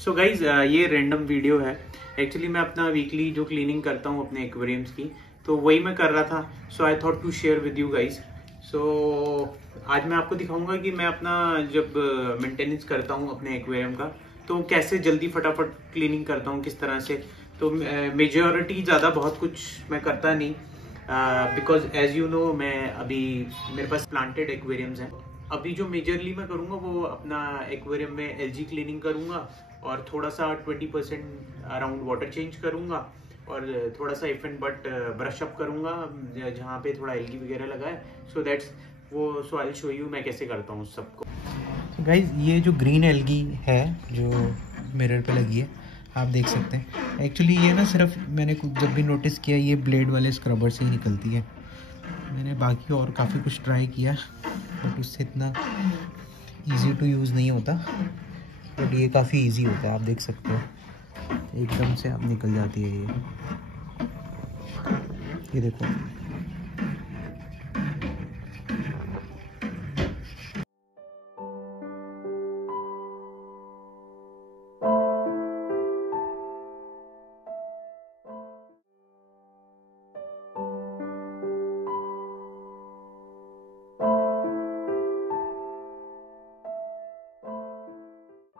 So guys ये random video है। Actually मैं अपना वीकली जो क्लीनिंग करता हूँ अपने एक्वेरियम्स की, तो वही मैं कर रहा था। So I thought to share with you guys. So आज मैं आपको दिखाऊंगा कि मैं अपना जब मेंटेनेंस करता हूँ अपने एक्वेरियम का, तो कैसे जल्दी फटाफट क्लीनिंग करता हूँ, किस तरह से। तो मेजॉरिटी ज़्यादा बहुत कुछ मैं करता नहीं, बिकॉज एज यू नो मैं अभी मेरे पास प्लांटेड एक्वेरियम्स हैं। अभी जो मेजरली मैं करूँगा वो अपना एक्वेरियम में एलजी क्लीनिंग करूँगा और थोड़ा सा 20% अराउंड वाटर चेंज करूँगा और थोड़ा सा if and but brush up करूँगा जहाँ पे थोड़ा एलगी वगैरह लगा है। सो आई शो यू मैं कैसे करता हूँ सबको। गाइज ये जो ग्रीन एल्गी है जो मिरर पे लगी है, आप देख सकते हैं। एक्चुअली ये ना सिर्फ मैंने जब भी नोटिस किया ये ब्लेड वाले स्क्रबर से ही निकलती है। मैंने बाकी और काफ़ी कुछ ट्राई किया बट उससे इतना इजी टू यूज़ नहीं होता, बट ये काफ़ी इजी होता है। आप देख सकते हो एकदम से आप निकल जाती है ये देखो।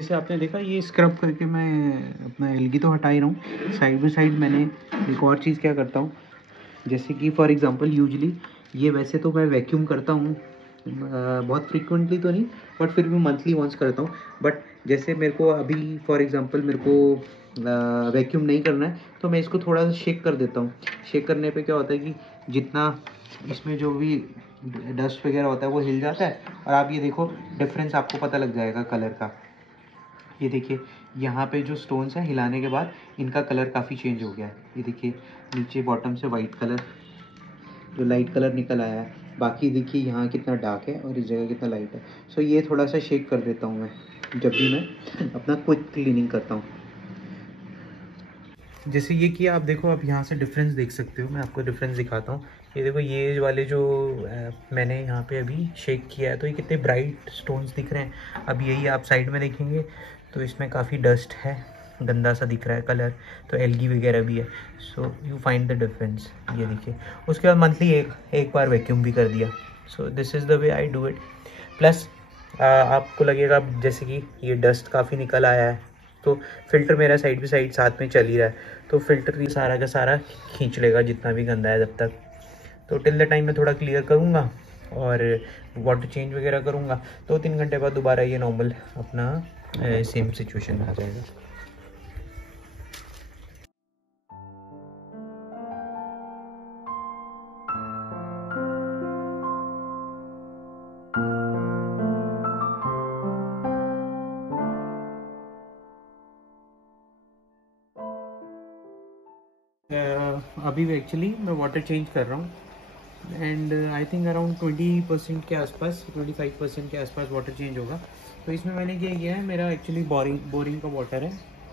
जैसे आपने देखा ये स्क्रब करके मैं अपना एल्गी तो हटा ही रहा हूँ, साइड बाई साइड मैंने एक और चीज़ क्या करता हूँ, जैसे कि फॉर एग्जांपल यूजली ये वैसे तो मैं वैक्यूम करता हूँ, बहुत फ्रीक्वेंटली तो नहीं बट फिर भी मंथली वंस करता हूँ। बट जैसे मेरे को अभी फॉर एग्जांपल मेरे को वैक्यूम नहीं करना है तो मैं इसको थोड़ा सा शेक कर देता हूँ। शेक करने पे क्या होता है कि जितना इसमें जो भी डस्ट वगैरह होता है वो हिल जाता है और आप ये देखो डिफरेंस आपको पता लग जाएगा कलर का। ये देखिए यहाँ पे जो स्टोन्स हैं हिलाने के बाद इनका कलर काफ़ी चेंज हो गया है। ये देखिए नीचे बॉटम से वाइट कलर, जो लाइट कलर निकल आया है। बाकी देखिए यहाँ कितना डार्क है और इस जगह कितना लाइट है। सो ये थोड़ा सा शेक कर देता हूँ मैं जब भी मैं अपना क्विक क्लीनिंग करता हूँ। जैसे ये किया, आप देखो आप यहाँ से डिफरेंस देख सकते हो। मैं आपको डिफरेंस दिखाता हूँ। ये देखो ये वाले जो मैंने यहाँ पे अभी शेक किया है तो ये कितने ब्राइट स्टोन्स दिख रहे हैं। अब यही आप साइड में देखेंगे तो इसमें काफ़ी डस्ट है, गंदा सा दिख रहा है कलर, तो एल्गी वगैरह भी है। So you find the difference. ये देखिए उसके बाद मंथली एक बार वैक्यूम भी कर दिया। So this is the way I do it. Plus आपको लगेगा जैसे कि ये डस्ट काफ़ी निकल आया है तो फिल्टर मेरा साइड बाई साइड साथ में चल ही रहा है, तो फिल्टर सारा का सारा खींच लेगा जितना भी गंदा है जब तक। तो टिल द टाइम मैं थोड़ा क्लियर करूँगा और वाटर चेंज वगैरह करूँगा। 2-3 घंटे बाद दोबारा ये नॉर्मल अपना सेम सिचुएशन में आ जाएगा। अभी एक्चुअली मैं वाटर चेंज कर रहा हूँ एंड आई थिंक अराउंड 20% के आसपास, 25% के आसपास वाटर चेंज होगा। तो इसमें मैंने क्या किया है, मेरा एक्चुअली बोरिंग का वाटर है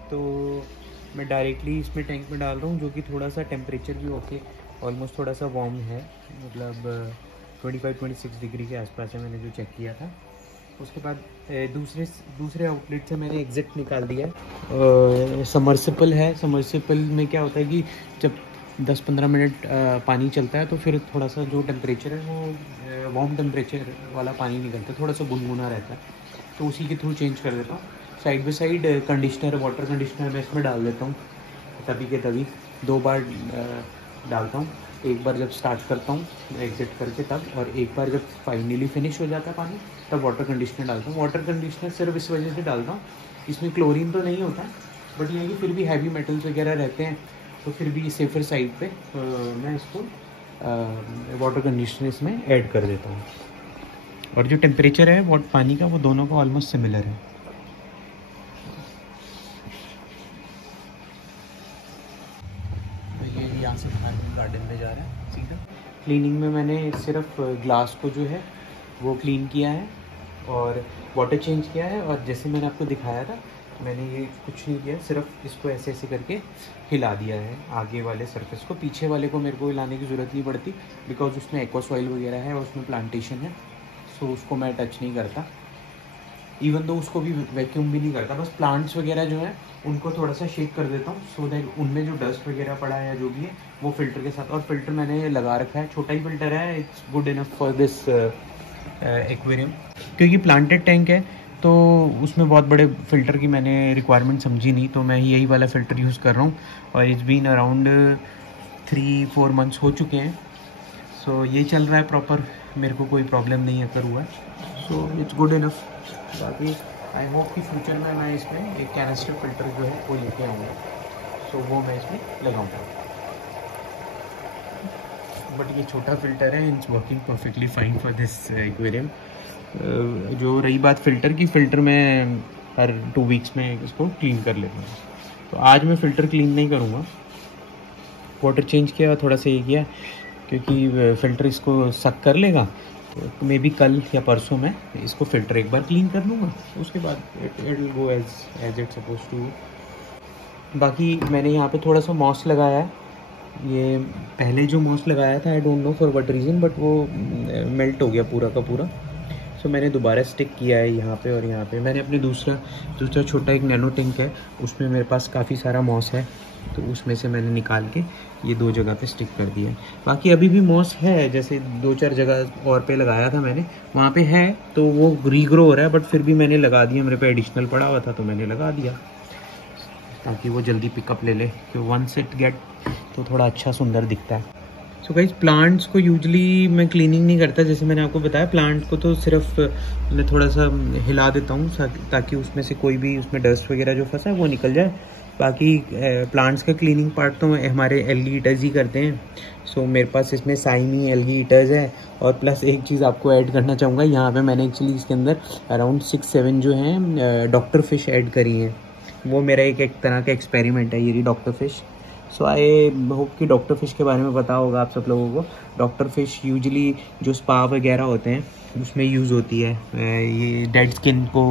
तो मैं डायरेक्टली इसमें टैंक में डाल रहा हूँ, जो कि थोड़ा सा टेम्परेचर भी ओके ऑलमोस्ट थोड़ा सा वार्म है, मतलब 25-26 डिग्री के आसपास है मैंने जो चेक किया था। उसके बाद दूसरे आउटलेट से मैंने एग्जिट निकाल दिया है। समर्सिबल है, समर्सिबल में क्या होता है कि जब 10-15 मिनट पानी चलता है तो फिर थोड़ा सा जो टेम्परेचर है वो वार्म टेम्परेचर वाला पानी निकलता है, थोड़ा सा गुनगुना रहता है, तो उसी के थ्रू चेंज कर देता हूँ। Side by side conditioner, water conditioner मैं इसमें डाल देता हूँ, तभी के तभी 2 बार डालता हूँ। एक बार जब स्टार्ट करता हूँ एग्जिट करके तब, और एक बार जब फाइनली फिनिश हो जाता है पानी तब वाटर कंडीशनर डालता हूँ। वाटर कंडीशनर सिर्फ इस वजह से डालता हूँ, इसमें क्लोरीन तो नहीं होता बट ये कि फिर भी हैवी मेटल्स वगैरह रहते हैं, तो फिर भी सेफर साइड पे मैं इसको वाटर कंडीशनर इसमें ऐड कर देता हूँ। और जो टेम्परेचर है वो पानी का वो दोनों का ऑलमोस्ट सिमिलर है। ये यहाँ से बाहर गार्डन में जा रहा है सीधा। क्लीनिंग में मैंने सिर्फ ग्लास को जो है वो क्लीन किया है और वाटर चेंज किया है, और जैसे मैंने आपको दिखाया था मैंने ये कुछ नहीं किया, सिर्फ इसको ऐसे ऐसे करके हिला दिया है आगे वाले सरफेस को। पीछे वाले को मेरे को हिलाने की ज़रूरत नहीं पड़ती बिकॉज उसमें एक्वा सॉइल वगैरह है और उसमें प्लांटेशन है, सो उसको मैं टच नहीं करता। इवन दो उसको भी वैक्यूम भी नहीं करता, बस प्लांट्स वगैरह जो है उनको थोड़ा सा शेक कर देता हूँ सो दैट उनमें जो डस्ट वगैरह पड़ा है या जो भी है वो फिल्टर के साथ। और फिल्टर मैंने लगा रखा है, छोटा ही फिल्टर है, it's good enough for this aquarium, क्योंकि प्लांटेड टैंक है तो उसमें बहुत बड़े फ़िल्टर की मैंने रिक्वायरमेंट समझी नहीं, तो मैं यही वाला फ़िल्टर यूज़ कर रहा हूँ। और इट्स बीन अराउंड 3-4 मंथ्स हो चुके हैं, सो ये चल रहा है प्रॉपर, मेरे को कोई प्रॉब्लम नहीं अगर हुआ है, सो इट्स गुड इनफ। बाकी आई होप कि फ्यूचर में मैं इसमें एक कैनिस्टर फ़िल्टर जो है वो लेके आऊँगा, सो वो मैं इसमें लगाऊँगा। बट ये छोटा फ़िल्टर है, it's working perfectly fine for this aquarium. जो रही बात फ़िल्टर की, फ़िल्टर मैं हर 2 वीक्स में इसको क्लीन कर लेता हूँ, तो आज मैं फ़िल्टर क्लीन नहीं करूँगा। वाटर चेंज किया, थोड़ा सा ये किया क्योंकि फ़िल्टर इसको सक कर लेगा, तो मे बी कल या परसों मैं इसको फ़िल्टर एक बार क्लीन कर लूँगा, उसके बाद it will go as it suppose to. बाकी मैंने यहाँ पे थोड़ा सा मॉस लगाया है, ये पहले जो मॉस लगाया था I don't know for what reason, but वो मेल्ट हो गया पूरा का पूरा, सो मैंने दोबारा स्टिक किया है यहाँ पे। और यहाँ पे मैंने अपने दूसरा छोटा एक नैनो टैंक है, उसमें मेरे पास काफ़ी सारा मॉस है, तो उसमें से मैंने निकाल के ये 2 जगह पे स्टिक कर दिया है। बाकी अभी भी मॉस है, जैसे 2-4 जगह और पे लगाया था मैंने, वहाँ पे है, तो वो रीग्रो हो रहा है, बट फिर भी मैंने लगा दिया, मेरे पे एडिशनल पड़ा हुआ था तो मैंने लगा दिया ताकि वो जल्दी पिकअप ले ले, कि वंस इट गेट तो थोड़ा अच्छा सुंदर दिखता है। सो गाइस, प्लांट्स को यूजली मैं क्लीनिंग नहीं करता, जैसे मैंने आपको बताया, प्लांट को तो सिर्फ मैं थोड़ा सा हिला देता हूँ ताकि उसमें से कोई भी उसमें डस्ट वगैरह जो फंसा है वो निकल जाए। बाकी प्लांट्स का क्लीनिंग पार्ट तो हमारे एल्गी ईटर्स ही करते हैं। सो मेरे पास इसमें साइमी एल्गी ईटर्स है, और प्लस एक चीज़ आपको ऐड करना चाहूँगा, यहाँ पे मैंने एक्चुअली इसके अंदर अराउंड 6-7 जो हैं डॉक्टर फिश ऐड करी हैं। वो मेरा एक तरह का एक्सपेरिमेंट है, ये doctor fish. So I hope कि डॉक्टर फिश के बारे में पता होगा आप सब लोगों को। डॉक्टर फिश यूजुअली जो स्पा वगैरह होते हैं उसमें यूज़ होती है, ये डेड स्किन को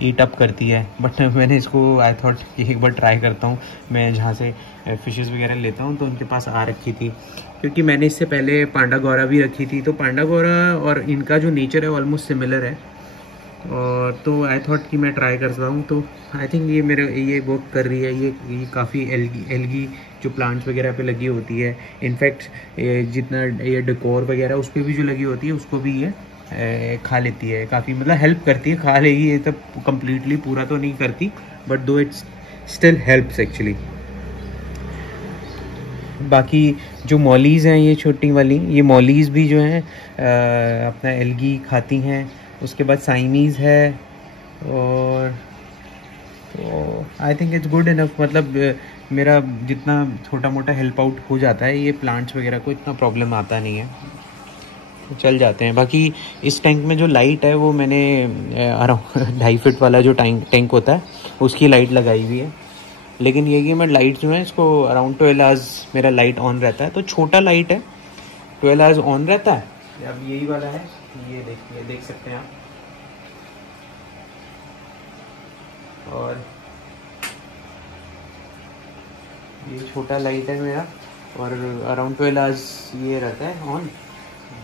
ईट अप करती है, बट मैंने इसको आई थॉट कि एक बार ट्राई करता हूँ। मैं जहाँ से फ़िशेस वगैरह लेता हूँ तो उनके पास आ रखी थी, क्योंकि मैंने इससे पहले पांडा गौरा भी रखी थी, तो पांडा गौरा और इनका जो नेचर है ऑलमोस्ट सिमिलर है, और तो आई थॉट कि मैं ट्राई करता हूँ। तो आई थिंक ये वर्क कर रही है, ये काफ़ी एल्गी जो प्लांट्स वगैरह पे लगी होती है, इनफैक्ट जितना ये डेकोर वगैरह उस पर भी जो लगी होती है उसको भी ये खा लेती है, काफ़ी मतलब हेल्प करती है, खा लेगी, ये तब कम्प्लीटली पूरा तो नहीं करती, बट दो इट्स स्टिल हेल्प्स एक्चुअली। बाकी जो मॉलीज़ हैं ये छोटी वाली, ये मॉलीज़ भी जो हैं अपना एल्गी खाती हैं। उसके बाद साइमीज़ है, और तो I think it's good enough, मतलब मेरा जितना छोटा मोटा हेल्प आउट हो जाता है, ये प्लांट्स वगैरह को इतना प्रॉब्लम आता नहीं है, तो चल जाते हैं। बाकी इस टैंक में जो लाइट है वो मैंने अराउंड 2.5 फीट वाला जो टैंक होता है उसकी लाइट लगाई हुई है, लेकिन ये कि मैं लाइट जो है इसको अराउंड 12 आवर्स मेरा लाइट ऑन रहता है, तो छोटा लाइट है, 12 आवर्स ऑन रहता है। अब यही वाला है, ये देखिए, देख सकते हैं आप, और ये छोटा लाइट है मेरा, और अराउंड 12 आवर्स ये रहता है ऑन,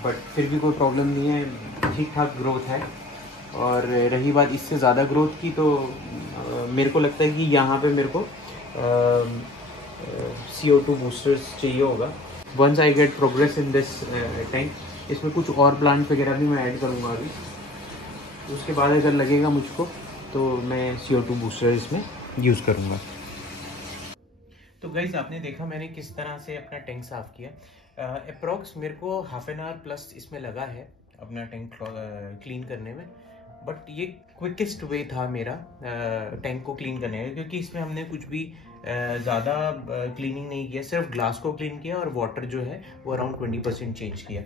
बट फिर भी कोई प्रॉब्लम नहीं है, ठीक ठाक ग्रोथ है। और रही बात इससे ज़्यादा ग्रोथ की, तो मेरे को लगता है कि यहाँ पे मेरे को CO2 बूस्टर्स चाहिए होगा। Once I get progress in this tank, इसमें कुछ और प्लांट वगैरह भी मैं ऐड करूँगा अभी, उसके बाद अगर लगेगा मुझको तो मैं CO2 बूस्टर इसमें यूज़ करूँगा। तो गाइज, आपने देखा मैंने किस तरह से अपना टैंक साफ़ किया। अप्रॉक्स मेरे को हाफ एन आवर प्लस इसमें लगा है अपना टैंक क्लीन करने में, बट ये क्विकेस्ट वे था मेरा टैंक को क्लीन करने का, क्योंकि इसमें हमने कुछ भी ज़्यादा क्लीनिंग नहीं किया, सिर्फ ग्लास को क्लीन किया और वाटर जो है वो अराउंड 20% चेंज किया।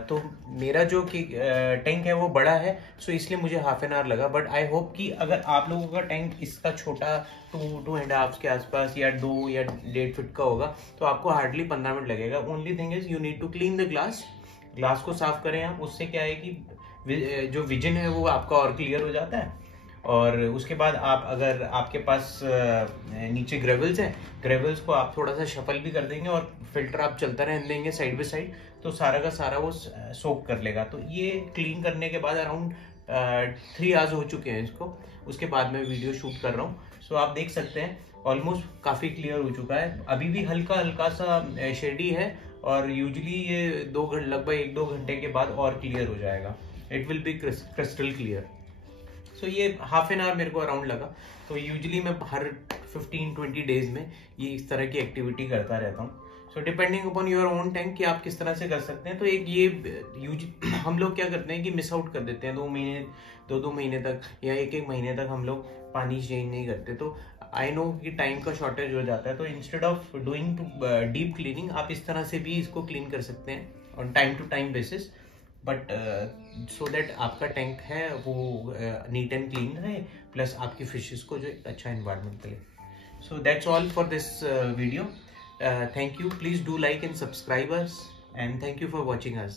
तो मेरा जो टैंक है वो बड़ा है, सो इसलिए मुझे हाफ एन आवर लगा, बट आई होप कि अगर आप लोगों का टैंक इसका छोटा 2.5 के आसपास या 2 या 1.5 फीट का होगा तो आपको हार्डली 15 मिनट लगेगा। Only thing is you need to clean the glass को साफ करें आप, उससे क्या है कि जो विजन है वो आपका और क्लियर हो जाता है। और उसके बाद आप, अगर आपके पास नीचे ग्रेवल्स हैं, ग्रेवल्स को आप थोड़ा सा शफल भी कर देंगे और फिल्टर आप चलता रहने देंगे साइड बाय साइड, तो सारा का सारा वो सोक कर लेगा। तो ये क्लीन करने के बाद अराउंड 3 आवर्स हो चुके हैं इसको, उसके बाद मैं वीडियो शूट कर रहा हूँ। सो आप देख सकते हैं ऑलमोस्ट काफ़ी क्लियर हो चुका है, अभी भी हल्का हल्का सा शेडी है और यूजुअली ये लगभग 1-2 घंटे के बाद और क्लियर हो जाएगा, it will be crystal clear. So ये हाफ एन आवर मेरे को अराउंड लगा। तो यूजुअली मैं हर 15-20 डेज में ये इस तरह की एक्टिविटी करता रहता हूँ। So depending upon your own tank कि आप किस तरह से कर सकते हैं। तो एक ये हम लोग क्या करते हैं कि मिस आउट कर देते हैं 2 महीने तक या 1 महीने तक हम लोग पानी चेंज नहीं करते। तो आई नो कि टाइम का शॉर्टेज हो जाता है, तो instead of doing deep cleaning आप इस तरह से भी इसको क्लीन कर सकते हैं on time to time basis, but so that आपका टैंक है वो नीट एंड क्लीन रहे, प्लस आपकी फिशेस को जो एक अच्छा एनवायरनमेंट मिले। So that's all for this video. Thank you. Please do like and subscribe us, and thank you for watching us.